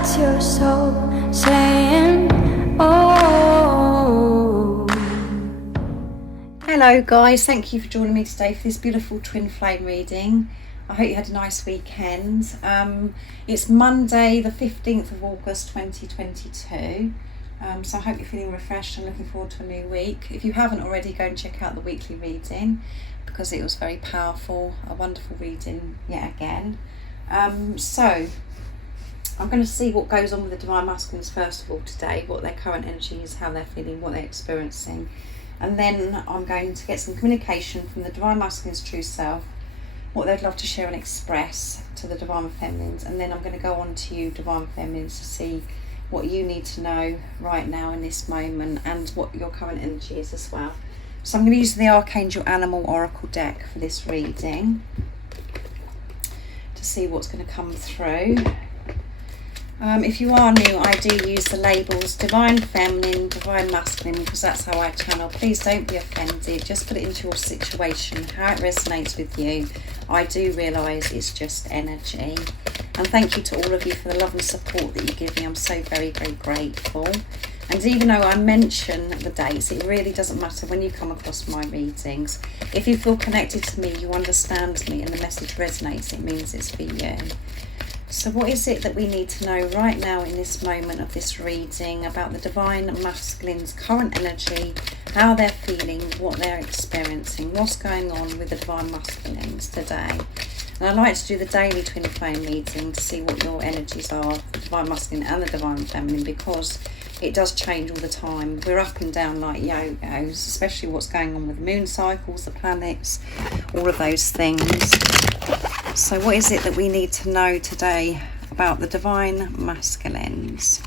That's your soul saying, oh. Hello guys, thank you for joining me today for this beautiful twin flame reading. I hope you had a nice weekend. It's Monday the 15th of August 2022. So I hope you're feeling refreshed and looking forward to a new week. If you haven't already, go and check out the weekly reading because it was very powerful, a wonderful reading yet again. So I'm going to see what goes on with the Divine Masculines first of all today, what their current energy is, how they're feeling, what they're experiencing. And then I'm going to get some communication from the Divine Masculine's true self, what they'd love to share and express to the Divine Feminines. And then I'm going to go on to you, Divine Feminines, to see what you need to know right now in this moment and what your current energy is as well. So I'm going to use the Archangel Animal Oracle deck for this reading to see what's going to come through. If you are new, I do use the labels Divine Feminine, Divine Masculine, because that's how I channel. Please don't be offended. Just put it into your situation, how it resonates with you. I do realise it's just energy. And thank you to all of you for the love and support that you give me. I'm so very, very grateful. And even though I mention the dates, it really doesn't matter when you come across my readings. If you feel connected to me, you understand me, and the message resonates, it means it's for you. So what is it that we need to know right now in this moment of this reading about the Divine Masculine's current energy, how they're feeling, what they're experiencing, what's going on with the Divine Masculines today? And I like to do the daily twin flame reading to see what your energies are, the Divine Masculine and the Divine Feminine, because it does change all the time. We're up and down like yo-yos, especially what's going on with moon cycles, the planets, all of those things. So what is it that we need to know today about the Divine Masculines?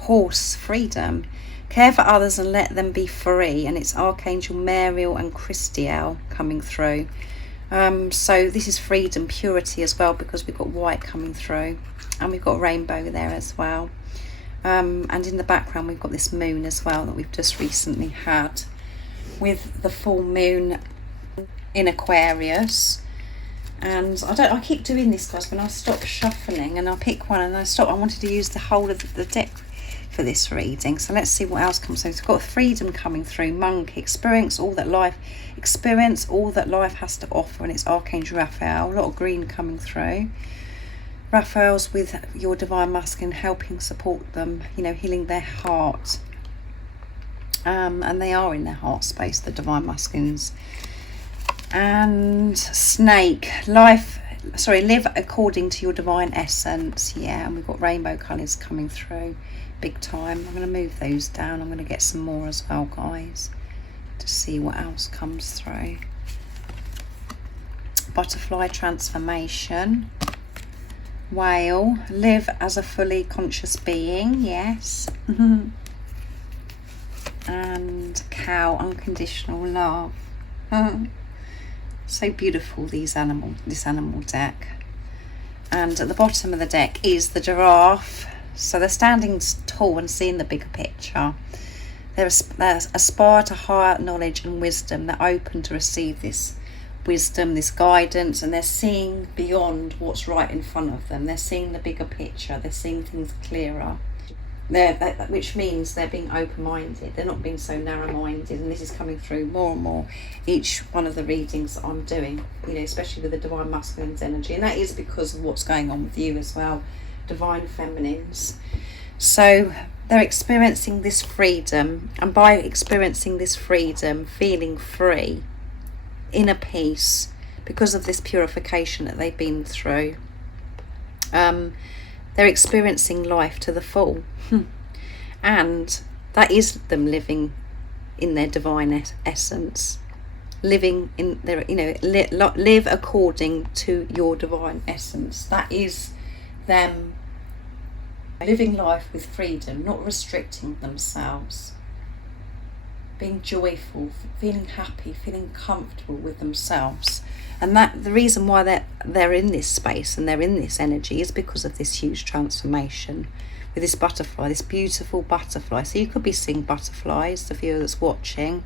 Horse, freedom. Care for others and let them be free. And it's Archangel Mariel and Christiel coming through. So this is freedom, purity as well, because we've got white coming through. And we've got rainbow there as well. And in the background we've got this moon as well that we've just recently had with the full moon in Aquarius. And I keep doing this, guys, when I stop shuffling and I pick one and I stop. I wanted to use the whole of the deck for this reading. So let's see what else comes through. So we've got freedom coming through, monk, experience all that life has to offer, and it's Archangel Raphael. A lot of green coming through. Raphael's with your Divine Masculine, helping support them, you know, healing their heart. And they are in their heart space, the Divine Masculines. And snake, live according to your divine essence. Yeah, and we've got rainbow colours coming through big time. I'm going to move those down. I'm going to get some more as well, guys, to see what else comes through. Butterfly transformation. Whale, live as a fully conscious being. Yes. And cow, unconditional love. So beautiful, this animal deck. And at the bottom of the deck is the giraffe. So they're standing tall and seeing the bigger picture. They aspire to higher knowledge and wisdom. They're open to receive this wisdom, this guidance, and they're seeing beyond what's right in front of them. They're seeing the bigger picture. They're seeing things clearer. Which means they're being open-minded. They're not being so narrow-minded, and this is coming through more and more each one of the readings that I'm doing, you know, especially with the Divine Masculine's energy. And that is because of what's going on with you as well, Divine Feminines. So they're experiencing this freedom, and by experiencing this freedom, feeling free, inner peace, because of this purification that they've been through, they're experiencing life to the full. And that is them living in their divine essence, living in their, you know, live according to your divine essence. That is them living life with freedom, not restricting themselves, being joyful, feeling happy, feeling comfortable with themselves. And that the reason why they're in this space and they're in this energy is because of this huge transformation with this butterfly, this beautiful butterfly. So you could be seeing butterflies, the viewer that's watching,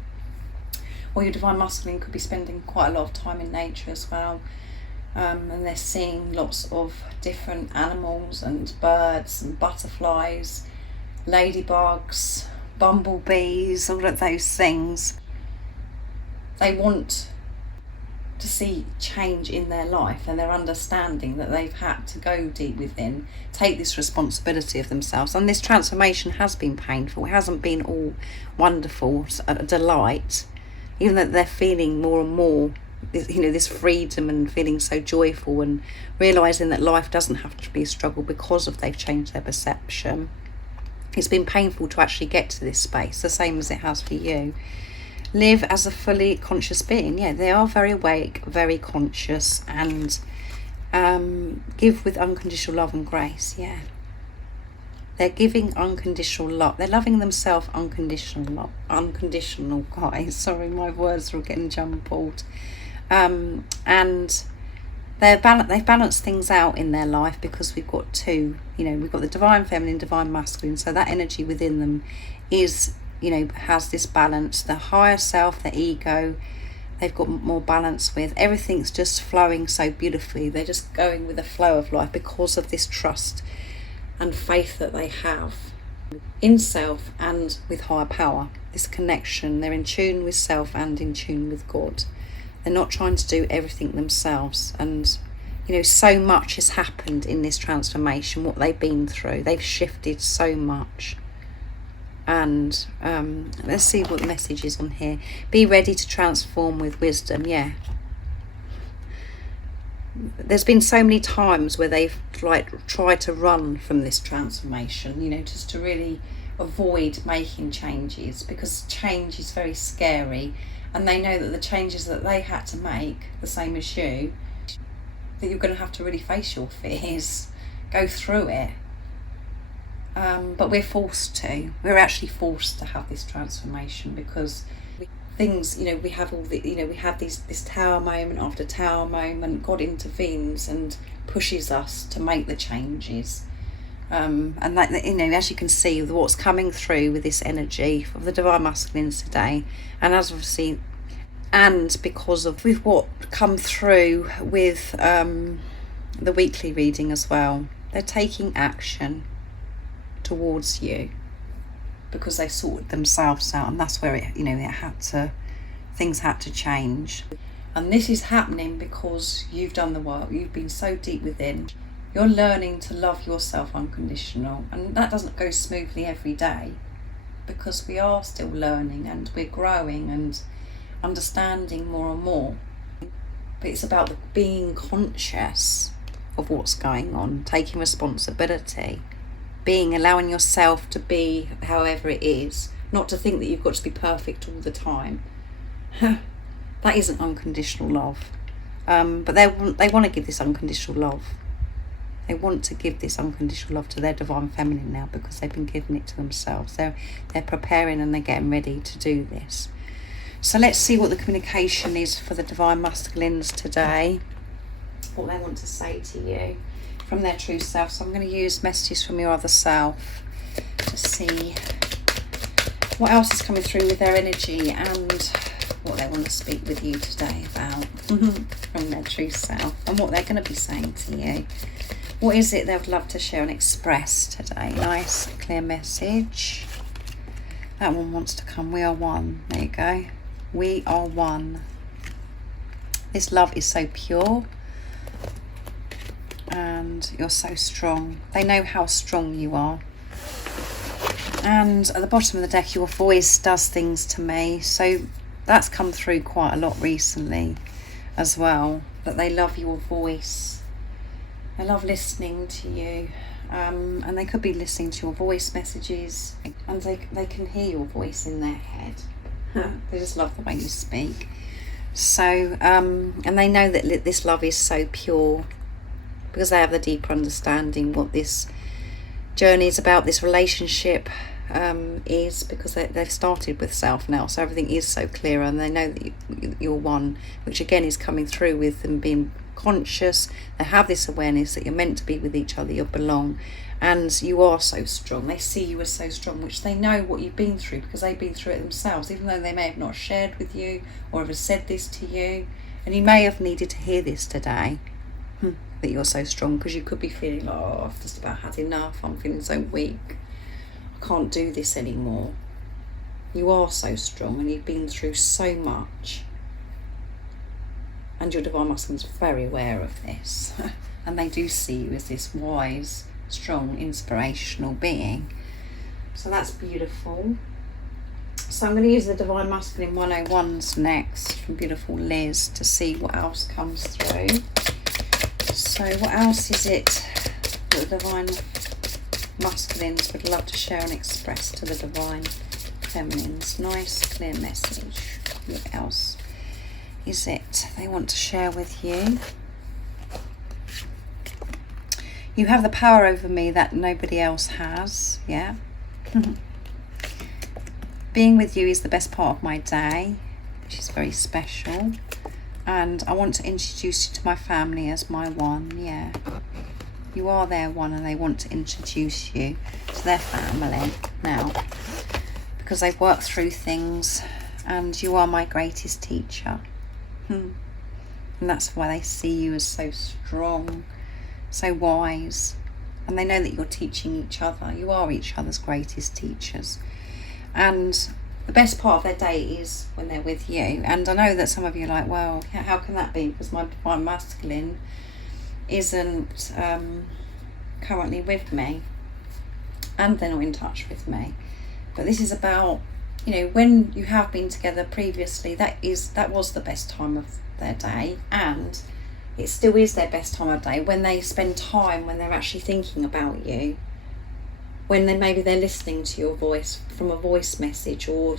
or your Divine Masculine could be spending quite a lot of time in nature as well. and they're seeing lots of different animals and birds and butterflies, ladybugs, bumblebees, all of those things. They want to see change in their life, and they're understanding that they've had to go deep within, take this responsibility of themselves. And this transformation has been painful. It hasn't been all wonderful, a delight, even though they're feeling more and more, you know, this freedom and feeling so joyful and realising that life doesn't have to be a struggle because of they've changed their perception. It's been painful to actually get to this space, the same as it has for you. Live as a fully conscious being. Yeah, they are very awake, very conscious, and give with unconditional love and grace. Yeah, they're giving unconditional love. They're loving themselves unconditional, guys. Sorry, my words are getting jumbled. And they've balanced things out in their life, because we've got two. You know, we've got the divine feminine, divine masculine. So that energy within them is, you know, has this balance. The higher self, the ego, they've got more balance with. Everything's just flowing so beautifully. They're just going with the flow of life because of this trust and faith that they have in self and with higher power. This connection, they're in tune with self and in tune with God. They're not trying to do everything themselves. And, you know, so much has happened in this transformation, what they've been through. They've shifted so much. And let's see what the message is on here. Be ready to transform with wisdom. Yeah, there's been so many times where they've tried to run from this transformation, you know, just to really avoid making changes, because change is very scary, and they know that the changes that they had to make, the same as you, that you're going to have to really face your fears, go through it. But we're forced to. We're actually forced to have this transformation, because things, you know, we have all the, you know, we have this tower moment after tower moment. God intervenes and pushes us to make the changes. And that, you know, as you can see, what's coming through with this energy of the divine masculines today, and as obviously, and because of with what come through with the weekly reading as well, they're taking action towards you because they sorted themselves out, and that's where it, you know, things had to change. And this is happening because you've done the work. You've been so deep within. You're learning to love yourself unconditional, and that doesn't go smoothly every day, because we are still learning and we're growing and understanding more and more. But it's about being conscious of what's going on, taking responsibility, allowing yourself to be however it is, not to think that you've got to be perfect all the time. That isn't unconditional love. But they want to give this unconditional love. They want to give this unconditional love to their divine feminine now, because they've been giving it to themselves. They're preparing and they're getting ready to do this. So let's see what the communication is for the divine masculines today, what they want to say to you from their true self. So I'm going to use messages from your other self to see what else is coming through with their energy and what they want to speak with you today about from their true self, and what they're going to be saying to you. What is it they would love to share and express today? Nice, clear message. That one wants to come. We are one. There you go. We are one. This love is so pure. And you're so strong. They know how strong you are. And at the bottom of the deck, your voice does things to me. So that's come through quite a lot recently as well, that they love your voice. They love listening to you. And they could be listening to your voice messages, and they can hear your voice in their head. They just love the way you speak. So, and they know that this love is so pure, because they have the deeper understanding what this journey is about, this relationship is, because they've started with self now, so everything is so clear, and they know that you're one, which again is coming through with them being conscious. They have this awareness that you're meant to be with each other, you belong, and you are so strong. They see you as so strong, which they know what you've been through, because they've been through it themselves, even though they may have not shared with you or ever said this to you, and you may have needed to hear this today. that you're so strong, because you could be feeling, oh, I've just about had enough, I'm feeling so weak, I can't do this anymore. You are so strong and you've been through so much, and your divine masculine is very aware of this and they do see you as this wise, strong, inspirational being. So that's beautiful. So I'm going to use the Divine Masculine 101s next from beautiful Liz to see what else comes through. So what else is it that the Divine Masculines would love to share and express to the Divine Feminines? Nice, clear message. What else is it they want to share with you? You have the power over me that nobody else has. Yeah. Being with you is the best part of my day, which is very special. And I want to introduce you to my family as my one. Yeah. You are their one, and they want to introduce you to their family now, because they've worked through things, and you are my greatest teacher. And that's why they see you as so strong, so wise, and they know that you're teaching each other. You are each other's greatest teachers. And the best part of their day is when they're with you. And I know that some of you are like, well, how can that be? Because my Divine Masculine isn't currently with me, and they're not in touch with me. But this is about, you know, when you have been together previously, that was the best time of their day, and it still is their best time of day when they spend time, when they're actually thinking about you, when maybe they're listening to your voice from a voice message, or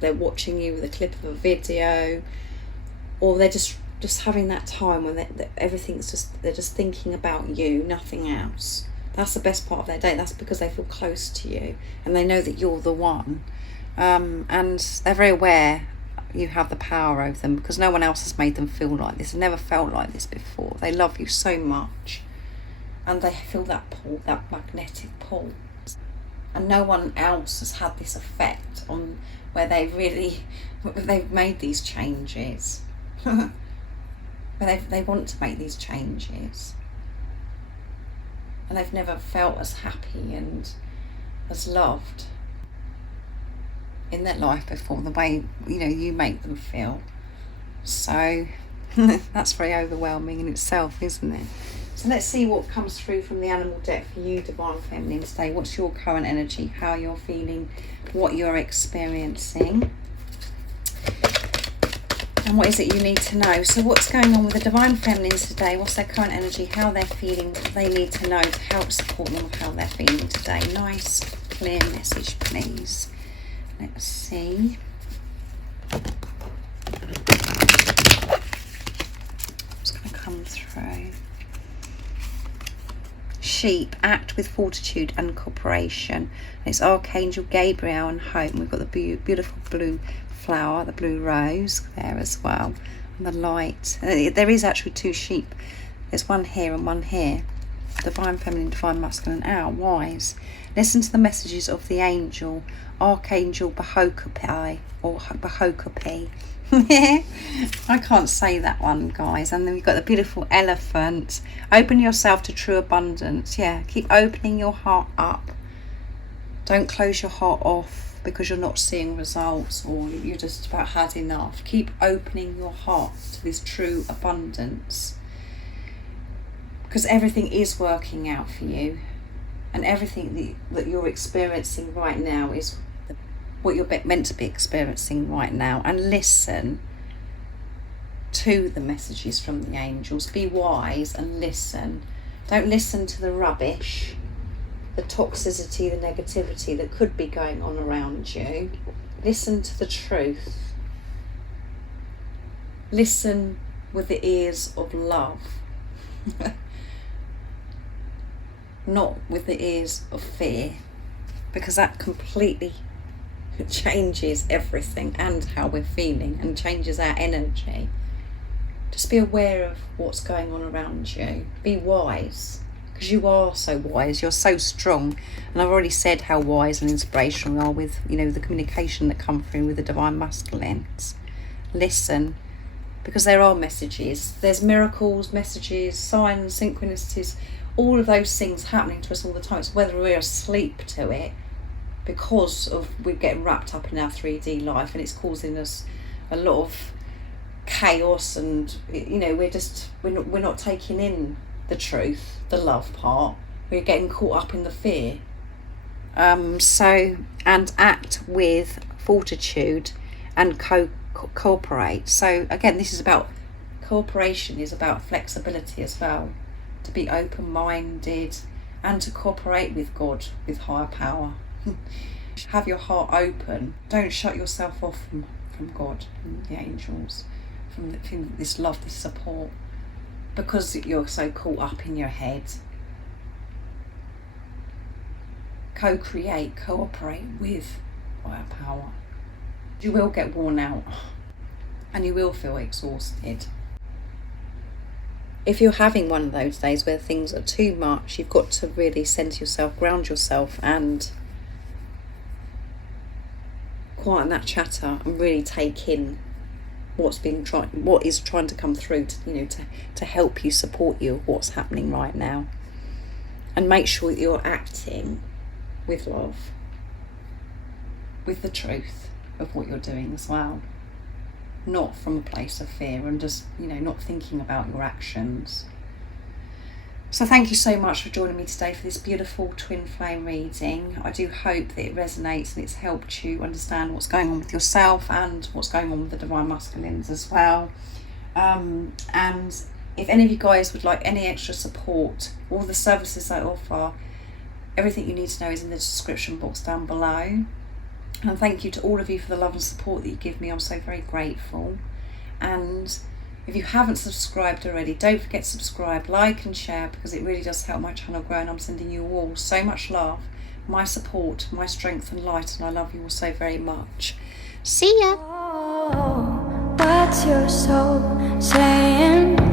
they're watching you with a clip of a video, or they're just having that time when they're just thinking about you, nothing else. That's the best part of their day. That's because they feel close to you and they know that you're the one, and they're very aware you have the power over them, because no one else has made them feel like this. They've never felt like this before. They love you so much, and they feel that pull, that magnetic pull. And no one else has had this effect on where they've made these changes. Where they want to make these changes. And they've never felt as happy and as loved in their life before, the way, you know, you make them feel. So that's very overwhelming in itself, isn't it? So let's see what comes through from the animal deck for you, Divine Feminine, today. What's your current energy, how you're feeling, what you're experiencing, and what is it you need to know? So what's going on with the Divine Feminines today? What's their current energy, how they're feeling, what they need to know to help support them with how they're feeling today? Nice, clear message, please. Let's see. What's going to come through? Sheep, act with fortitude and cooperation. It's Archangel Gabriel and Hope. We've got the beautiful blue flower, the blue rose there as well, and the light. There is actually two sheep. There's one here and one here. Divine Feminine, Divine Masculine. Wise. Listen to the messages of the angel, Archangel Bahokapi, or Bahokapi. I can't say that one, guys. And then we've got the beautiful elephant. Open yourself to true abundance. Yeah, keep opening your heart up. Don't close your heart off because you're not seeing results, or you're just about had enough. Keep opening your heart to this true abundance, because everything is working out for you, and everything that you're experiencing right now is what you're meant to be experiencing right now. And listen to the messages from the angels. Be wise and listen. Don't listen to the rubbish, the toxicity, the negativity that could be going on around you. Listen to the truth. Listen with the ears of love. Not with the ears of fear, because that completely changes everything and how we're feeling, and changes our energy. Just be aware of what's going on around you. Be wise, because you are so wise. You're so strong, and I've already said how wise and inspirational you are with, you know, the communication that come through with the Divine Masculines. Listen, because there are messages. There's miracles, messages, signs, synchronicities, all of those things happening to us all the time. So whether we're asleep to it, because of we're getting wrapped up in our 3D life, and it's causing us a lot of chaos, and we're not taking in the truth, the love part. We're getting caught up in the fear. And act with fortitude and cooperate. So again, this is about cooperation, is about flexibility as well, to be open-minded and to cooperate with God, with higher power. Have your heart open. Don't shut yourself off from God, from the angels, from this love, this support, because you're so caught up in your head. Co-create, cooperate with higher power. You will get worn out and you will feel exhausted. If you're having one of those days where things are too much, you've got to really center yourself, ground yourself, and quieten that chatter and really take in what is trying to come through to help you, support you, what's happening right now. And make sure that you're acting with love, with the truth of what you're doing as well, not from a place of fear and just not thinking about your actions. So thank you so much for joining me today for this beautiful twin flame reading. I do hope that it resonates and it's helped you understand what's going on with yourself and what's going on with the divine masculines as well. And if any of you guys would like any extra support, all the services I offer, everything you need to know is in the description box down below. And thank you to all of you for the love and support that you give me. I'm so very grateful. And if you haven't subscribed already, don't forget to subscribe, like and share, because it really does help my channel grow, and I'm sending you all so much love, my support, my strength and light, and I love you all so very much. See ya! Oh, what's your soul saying?